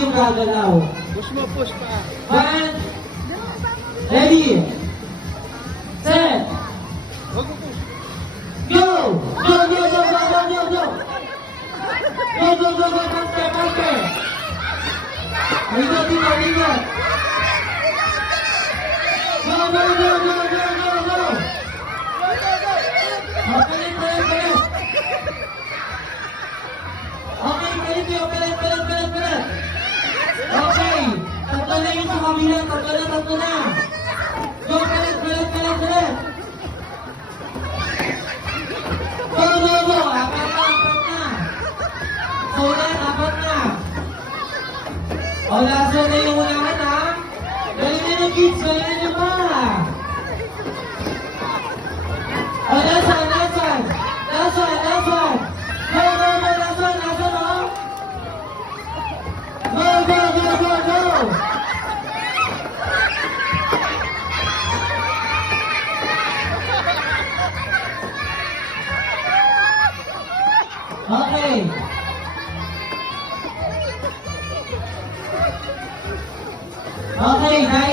yung gagalaw. Push mo, push pa. One. Ready. Set. Huwag mo push. Go! Go, go, go, go, go, go, go! Go, go, go, go, faster, faster! Ligot, ligot, ligot! Go, go, go, go, go, go, go! Palit, palit, palit! Okay, palit yun, palit, palit, palit, palit! Okay! Tatlo na yun sa kabila, tatlo na! Go, palit, palit, palit, palit! Go, go, go! Apat na! Ulan, apat na! O, lasa na yung ulangan, ha? Galing na yung kids, galing na ba? O, lasan? Go, go, go, lasan, o? Go, go, go, go, go! Okay. Okay, guys.